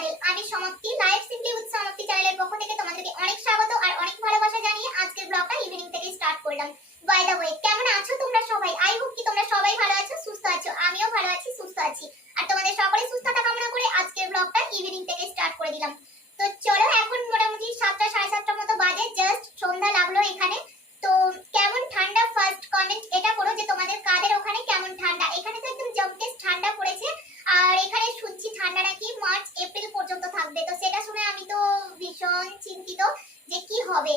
Channel. আমি সমাপ্তি, live simply with সমাপ্তি চ্যানেলের পক্ষ থেকে তোমাদেরকে অনেক স্বাগত আর অনেক ভালোবাসা জানিয়ে আজকের ব্লগটা ইভিনিং থেকে স্টার্ট করলাম। বাই দ্য ওয়ে, কেমন আছো তোমরা সবাই? আই হোপ কি তোমরা সবাই ভালো আছো, সুস্থ আছো। আমিও ভালো আছি, সুস্থ আছি। আর তোমাদের সকলের সুস্থতা কামনা করে আজকের ব্লগটা ইভিনিং থেকে স্টার্ট করে দিলাম। তো চলো, এখন মোটামুটি 7টা 7:30টার মতো বাজে, জাস্ট সন্ধ্যা লাগলো এখানে। তো কেমন ঠান্ডা, ফার্স্ট কমেন্ট এটা করো যে তোমাদের কাদের ওখানে কেমন ঠান্ডা। এখানে তো একদম জম্পেস ঠান্ডা পড়েছে। আর এখানে শুনছি ঠান্ডা নাকি মার্চ এপ্রিল পর্যন্ত থাকবে। তো সেটা শুনে আমি তো ভীষণ চিন্তিত যে কি হবে।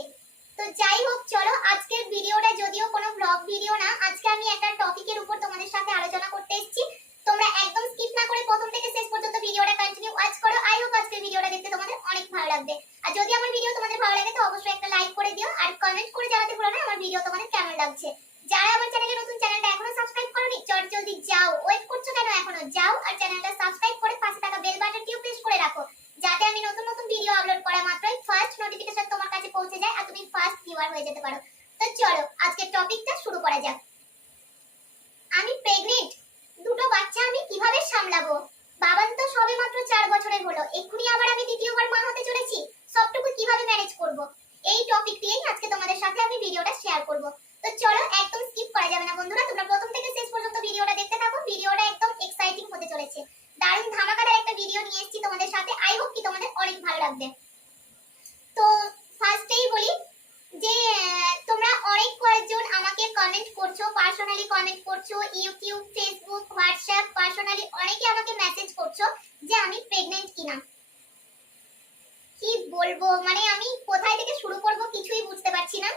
তো যাই হোক, চলো আজকের ভিডিওটা যদিও কোনো ব্লগ ভিডিও না, আজকে আমি একটা টপিকের উপর তোমাদের সাথে আলোচনা করতে এসেছি। তোমরা একদম স্কিপ না করে প্রথম থেকে শেষ পর্যন্ত ভিডিওটা কন্টিনিউ ওয়াচ করো। আই হোপ আজকের ভিডিওটা দেখতে তোমাদের অনেক ভালো লাগবে। আর যদি আমার ভিডিও তোমাদের ভালো লাগে তো অবশ্যই একটা লাইক করে দিও আর কমেন্ট করে জানাতে ভুলো না আমার ভিডিও তোমাদের কেমন লাগছে। যারা আমার চ্যানেলে নতুন, চ্যানেলটা এখনো সাবস্ক্রাইব করোনি, চট জলদি যাও, ওয়েট করছো কেন এখনো? যাও আর চ্যানেলটা সাবস্ক্রাইব করে পাশে থাকা বেল বাটনটিও প্রেস করে রাখো, যাতে আমি নতুন নতুন ভিডিও আপলোড করা মাত্রই ফার্স্ট নোটিফিকেশন তোমার কাছে পৌঁছে যায় আর তুমি ফার্স্ট ভিউয়ার হয়ে যেতে পারো। তো চলো আজকের টপিকটা শুরু করা যাক। আমি প্রেগন্যান্ট, দুটো বাচ্চা আমি কিভাবে সামলাবো? বাবান তো সবেমাত্র 4 বছরের হলো, এক্ষুনি আবার আমি দ্বিতীয়বার মা হতে চলেছি, সবটুকু কিভাবে ম্যানেজ করব? এই টপিক নিয়েই আজকে তোমাদের সাথে আমি ভিডিওটা শেয়ার করব। তো চলো, একদম স্কিপ করা যাবে না বন্ধুরা, তোমরা প্রথম থেকে শেষ পর্যন্ত ভিডিওটা দেখতে থাকো। ভিডিওটা একদম এক্সাইটিং হতে চলেছে, দারুণ ধামাকাদার একটা ভিডিও নিয়ে এসেছি তোমাদের সাথে। আই হোপ কি তোমাদের অনেক ভালো লাগবে। তো ফার্স্টেই বলি যে তোমরা অনেক কয়েকজন আমাকে কমেন্ট করছো, পার্সোনালি কমেন্ট করছো, ইউটিউব, ফেসবুক, হোয়াটসঅ্যাপ, পার্সোনালি অনেকে আমাকে মেসেজ করছো যে আমি প্রেগন্যান্ট কিনা। কি বলবো, মানে আমি কোথায় থেকে শুরু করব কিছুই বুঝতে পারছি না।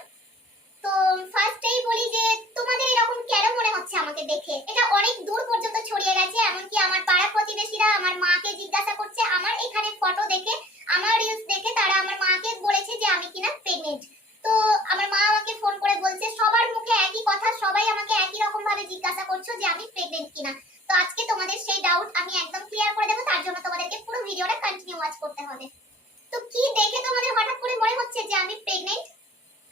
তো ফার্স্টেই বলি যে তোমাদের এরকম কেন মনে হচ্ছে আমাকে দেখে? এটা অনেক দূর পর্যন্ত ছড়িয়ে গেছে, এমনকি আমার পাড়া প্রতিবেশীরা আমার মাকে জিজ্ঞাসা করছে, আমার এখানে ফটো দেখে, আমার রিলস দেখে তারা আমার মাকে বলেছে যে আমি কিনা প্রেগন্যান্ট। তো আমার মা আমাকে ফোন করে বলছে, সবার মুখে একই কথা, সবাই আমাকে একই রকম ভাবে জিজ্ঞাসা করছো যে আমি প্রেগন্যান্ট কিনা। তো আজকে তোমাদের সেই ডাউট আমি একদম ক্লিয়ার করে দেব, তার জন্য তোমাদেরকে পুরো ভিডিওটা কন্টিনিউ ওয়াচ করতে হবে। তো কি দেখে তোমাদের হঠাৎ করে মনে হচ্ছে যে আমি প্রেগন্যান্ট?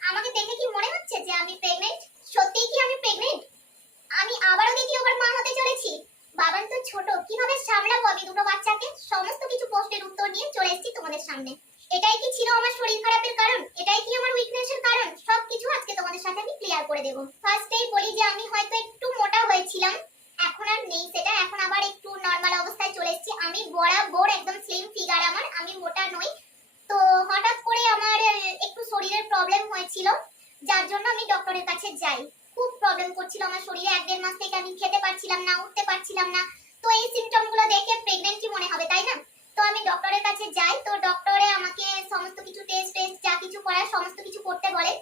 আমাকে দেখে কি মনে হচ্ছে যে আমি প্রেগন্যান্ট? সত্যিই কি আমি প্রেগন্যান্ট? আমি আবারও দ্বিতীয়বার মা হতে চলেছি। বাবান তো ছোট, কিভাবে সামলাবো আমি দুটো বাচ্চাকে? সমস্ত কিছু প্রশ্নের উত্তর নিয়ে চলে এসেছি তোমাদের সামনে। এটাই কি ছিল আমার শরীর খারাপের কারণ? এটাই কি আমার উইকনেসের কারণ? সবকিছু আজকে তোমাদের সাথে আমি ক্লিয়ার করে দেব। ফার্স্টেই বলি যে আমি হয়তো একটু মোটা হয়েছিলাম, এখন আর নেই সেটা, এখন আবার একটু নরমাল অবস্থায় চলে এসেছি। আমি বরাবর একদম স্লিম ফিগার আমার, আমি মোটা নই। তো হঠাৎ করে আমার একটু শরীরের প্রবলেম হয়েছিল, যার জন্য আমি ডক্টরের কাছে যাই। খুব প্রবলেম করছিল আমার শরীরে, 1-1.5 মাস থেকে আমি খেতে পারছিলাম না, উঠতে পারছিলাম না। তো এই সিম্পটম গুলো দেখে প্রেগন্যান্টই মনে হবে, তাই না? তো আমি ডক্টরের কাছে যাই, তো ডক্টরে আমাকে সমস্ত কিছু টেস্ট যা কিছু করার সমস্ত কিছু করতে বলে।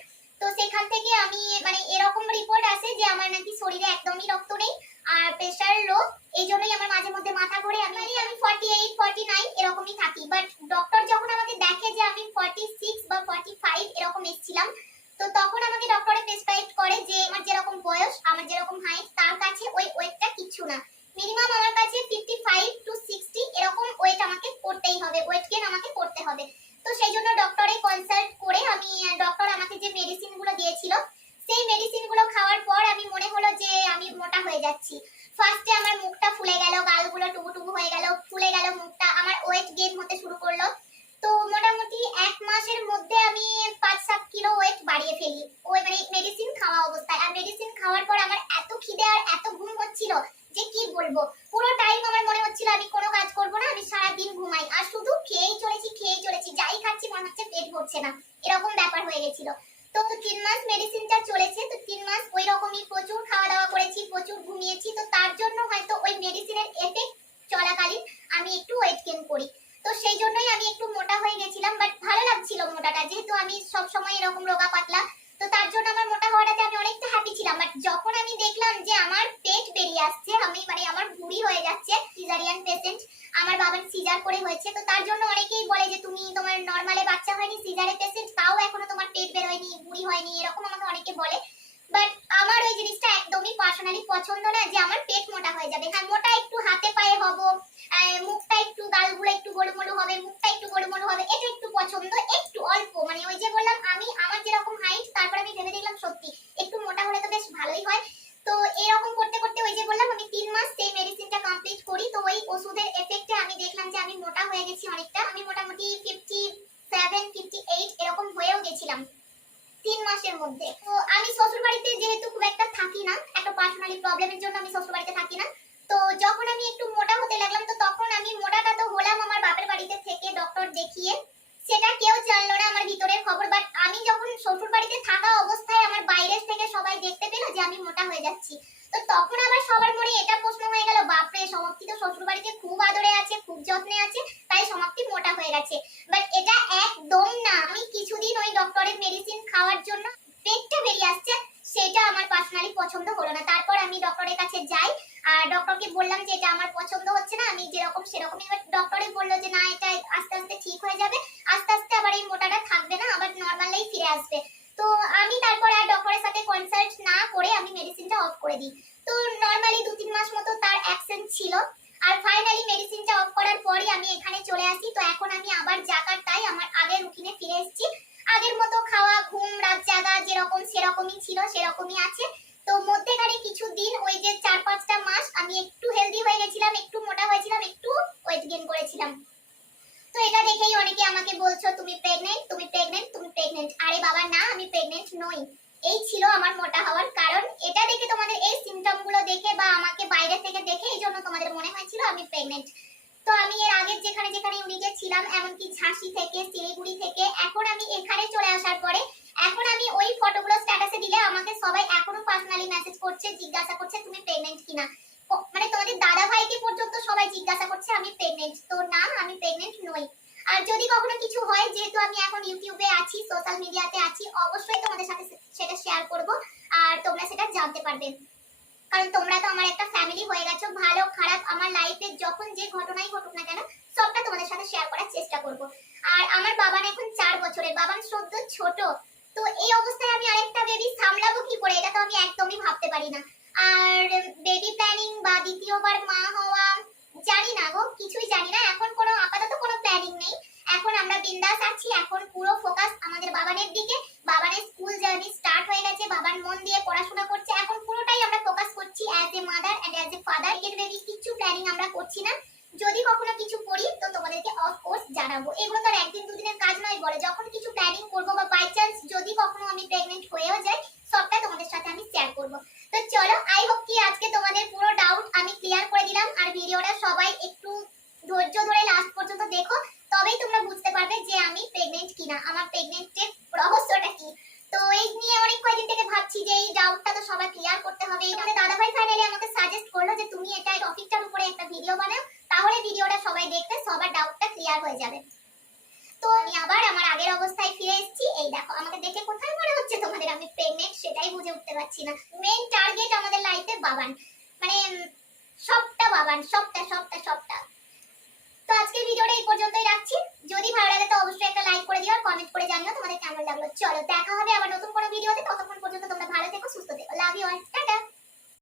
তো সেখান থেকে আমি মানে এরকম রিপোর্ট আসে যে আমার নাকি শরীরে একদমই রক্ত নেই আর প্রেসার লো। এই জন্যই আমার মাঝে মধ্যে মাথা ঘোরে। আমি 48 49 এরকমই থাকি, বাট ডক্টর যখন আমাকে দেখে যে আমি 46 বা 45 এরকম এসেছিলাম, তো তখন আমাকে ডক্টরে প্রেসক্রাইব করে যে আমার যেরকম বয়স, আমার যেরকম হাইট, তার কাছে ওই ওয়েটটা কিছু না। মিনিমাম আমার কাছে 55 টু 60 এরকম ওয়েট আমাকে করতেই হবে, ওয়েট গেইন আমাকে করতে হবে। তো সেই জন্য ডক্টরে কনসাল্ট করে আমি, ডক্টর আমাকে যে মেডিসিন গুলো দিয়েছিল সেই মেডিসিন গুলো খাওয়ার পর আমি মনে হলো যে আমি মোটা হয়ে যাচ্ছি। ফার্স্টে আমার মুখটা ফুলে গেল, গালগুলো টুবু টুবু হয়ে গেল, ফুলে গেল মুখটা, আমার ওয়েট গেইন হতে শুরু করলো। তো মোটামুটি 1 মাসের মধ্যে আমি 5-7 কিলো ওয়েট বাড়িয়ে ফেলি, ওই মানে মেডিসিন খাওয়া অবস্থায়। আর মেডিসিন খাওয়ার পর আমার এত খিদে আর এত ঘুম হচ্ছিল যে কি বলবো। পুরো টাইম আমার মনে হচ্ছিল আমি কোনো কাজ করব না, আমি সারা দিন ঘুমাই আর শুধু খেয়েই চলেছি, যাই খাচ্ছি মনে হচ্ছে পেট ভরছে না, এরকম ব্যাপার হয়ে গেছিল। তো 3 মাস মেডিসিনটা চলেছে, তো 3 মাস ওই রকমই প্রচুর খাওয়া দাওয়া করেছি, প্রচুর ঘুমিয়েছি। তো তার জন্য হয়তো ওই মেডিসিনের এফেক্ট চলাকালীন আমি একটু ওয়েট গেইন করি। তো সেই জন্যই আমি একটু মোটা হয়ে গেছিলাম, বাট ভালো লাগছিল মোটাটা, যেহেতু আমি সব সময় এরকম রোগা পাতলা, তো তার জন্য আমার মোটা হওয়াটাতে আমি অনেকটা হ্যাপি ছিলাম। বাট যখন আমি দেখলাম যে আমার পেট বেরিয়ে আসছে, আমি মানে আমার ভুঁড়ি হয়ে যাচ্ছে, সিজারিয়ান পেশেন্ট, আমার বাবার সিজার করে হয়েছে, তো তার জন্য অনেকেই বলে যে তুমি তোমার নরমালে বাচ্চা হয়নি, সিজারে পেশেন্ট, তাও এখনো তোমার পেট বের হয়নি, ভুঁড়ি হয়নি, এরকম আমাকে অনেকে বলে। বাট আমার ওই জিনিসটা একদমই পার্সোনালি পছন্দ না যে আমার পেট মোটা হয়ে যাবে। হ্যাঁ, মোটা একটু হাতে পায়ে হব, মুখটা একটু, গালগুলো একটু গোলমোলো হবে, মুখটা একটু গোলমোলো হবে, এটা একটু পছন্দ, একটু অল্প, মানে ওই যে বললাম আমি আমার যেরকম হাইট, তারপর আমি ভেবে দেখলাম সত্যি একটু মোটা হলে তো বেশ ভালোই হয়। তো এরকম করতে করতে ওই যে বললাম আমি 3 মাস সেই মেডিসিনটা কমপ্লিট করি। তো ওই ওষুধের এফেক্টে আমি দেখলাম যে আমি মোটা হয়ে গেছি অনেকটা। আমি মোটামুটি 57 58 এরকম হয়েও গেছিলাম 3 মাসের মধ্যে। তো আমি শ্বশুর বাড়িতে যেহেতু খুব একটা থাকি না, একটা পার্সোনালি প্রবলেমের জন্য আমি শ্বশুর বাড়িতে থাকি না। তো যখন আমি একটু মোটা হতে লাগলাম, তো তখন আমি মোটাটা তো হলাম আমার বাপের বাড়িতে থেকে ডক্টর দেখিয়ে। সেটা কেউ জানলো না আমার ভিতরের খবর, বাট আমি যখন শ্বশুর বাড়িতে থাকা অবস্থায় আমার বাইরের থেকে সবাই দেখতে পেল যে আমি মোটা হয়ে যাচ্ছি। তো তখন আবার সবার মনে এটা প্রশ্ন হয়ে গেল, বাপরে সমাপ্তি তো শ্বশুর বাড়িতে খুব আদরে আছে, খুব যত্নে আছে, তাই সমাপ্তি মোটা হয়ে গেছে। বাট এটা একদম না। আমি কিছুদিন ওই ডক্টরের মেডিসিন খাওয়ার জন্য পেটটা বেরিয়ে আসছে, সেটা আমার পার্সোনালি পছন্দ হলো না। তারপর আমি ডক্টরের কাছে যাই আর ডক্টরকে বললাম যে এটা আমার পছন্দ হচ্ছে না, আমি যেরকম সেরকমই। ডক্টরে বললো যে না, এটা আস্তে আস্তে ঠিক হয়ে যাবে, আস্তে আস্তে আবার এই মোটাটা থাকবে না, আবার নরমালেই ফিরে আসবে। তো আমি তারপর আর ডক্টরের সাথে কনসাল্ট না করে আমি মেডিসিনটা অফ করে দিই। তো নরমালি 2-3 মাস মতো তার অ্যাবসেন্স ছিল, আর ফাইনালি মেডিসিনটা অফ করার পরই আমি এখানে চলে আসি। তো এখন আমি আবার জাকারটাই আমার আগের রুটিনে ফিরে এসেছি। আগের মতো খাওয়া, ঘুম, রাত জাগা যেরকম সেরকমই ছিল, সেরকমই আছে। তো মধ্যেখানে কিছু দিন ওই যে 4-5টা মাস আমি একটু হেলদি হয়ে গেছিলাম, একটু মোটা হয়েছিলাম, একটু ওয়েট গেইন করেছিলাম। তো এটা দেখেই অনেকে আমাকে বলছো তুমি প্রেগন্যান্ট, তুমি প্রেগন্যান্ট, তুমি প্রেগন্যান্ট। আরে বাবা না, আমি প্রেগন্যান্ট নই। এই ছিল আমার মোটা হওয়ার কারণ। এটা দেখে তোমাদের এই সিম্পটম গুলো দেখে বা আমাকে বাইরে থেকে দেখে এই জন্য তোমাদের মনে হয়েছিল আমি প্রেগন্যান্ট। তো আমি এর আগে যেখানে যেখানে ইউনিটে ছিলাম, এমনকি ঝাঁসি থেকে, শিলিগুড়ি থেকে, এখন আমি এখানে চলে আসার পরে এখন আমি ওই ফটোগুলো স্ট্যাটাসে দিলে আমাকে সবাই এখনো পার্সোনালি মেসেজ করছে, জিজ্ঞাসা করছে তুমি প্রেগন্যান্ট কিনা। মানে তোমাদের দাদা ভাইকে পর্যন্ত সবাই জিজ্ঞাসা করছে আমি প্রেগন্যান্ট। তো না, আমি প্রেগন্যান্ট নই। আর যদি কখনো কিছু হয়, যেহেতু আমি এখন ইউটিউবে আছি, সোশ্যাল মিডিয়াতে আছি, অবশ্যই তোমাদের সাথে সেটা শেয়ার করব আর তোমরা সেটা জানতে পারবে। কারণ তোমরা তো আমার একটা ফ্যামিলি হয়ে গেছো। ভালো খারাপ আমার লাইফে যখন যে ঘটনাই ঘটুক না কেন, সবটা তোমাদের সাথে শেয়ার করার চেষ্টা করব। আর আমার বাবান এখন 4 বছরের, বাবান সদ্য ছোট। তো এই অবস্থায় আমি আরেকটা বেবি সামলাবো কি করে, এটা তো আমি একদমই ভাবতে পারি না। আর বেবি প্ল্যানিং বা দ্বিতীয়বার মা হওয়া, জানি না গো, কিছুই জানি না। এখন কোনো আপাতত কোনো প্ল্যানিং নেই। এখন আমরা বিন্দাস আছি। এখন পুরো ফোকাস আমাদের বাবানের দিকে। বাবানের স্কুল জার্নি স্টার্ট হয়ে গেছে, বাবান মন দিয়ে পড়াশোনা করছে। এখন পুরোটাই আমরা ফোকাস করছি as a mother and as a father. এর বেবি কিছু প্ল্যানিং আমরা করছি না। যদি কখনো কিছু করি তো তোমাদেরকে অফ কোর্স জানাবো। এগুলো তো আর একদিন দুদিনের কাজ নয় বলে। যখন কিছু প্ল্যানিং করব বা বাই চান্স যদি কখনো আমি প্রেগন্যান্ট হয়েও যাই, সবটা তোমাদের সাথে আমি শেয়ার করব। তো চলো, আই হোপ কি আজকে তোমাদের পুরো ডাউট আমি ক্লিয়ার করে দিলাম। আর ভিডিওটা সবাই একটু ধৈর্য ধরে লাস্ট পর্যন্ত দেখো, তবেই তোমরা বুঝতে পারবে যে আমি প্রেগন্যান্ট কিনা, আমার প্রেগন্যান্টের রহস্যটা কি। তো এই নিয়ে অনেক কয়েকদিন থেকে ভাবছি যে এই ডাউটটা তো সবাই ক্লিয়ার করতে হবে। এইখানে দাদাভাই ফাইনালি আমাকে সাজেস্ট করলো যে তুমি এটা টপিকটার উপরে একটা ভিডিও বানাও, তাহলে ভিডিওটা সবাই দেখলে সবার ডাউটটা ক্লিয়ার হয়ে যাবে। তো আমি আবার আমার আগের অবস্থায় ফিরে এসেছি। এই দেখো, আমাকে দেখে কোথায় মনে হচ্ছে তোমাদের আমি প্রেগন্যান্ট, সেটাই বুঝে উঠতে পারছি না। মেইন টার্গেট আমাদের লাইফে বাবান, মানে সবটা বাবান, সবটা সবটা সবটা। তো আজকের ভিডিওটা এই পর্যন্তই রাখছি। যদি ভালো লাগে তো অবশ্যই একটা লাইক করে দিও আর কমেন্ট করে জানিও তোমাদের কেমন লাগলো। চলো দেখা হবে আবার নতুন কোনো ভিডিওতে। ততক্ষণ পর্যন্ত তোমরা ভালো থেকো, সুস্থ থেকো। Love you all.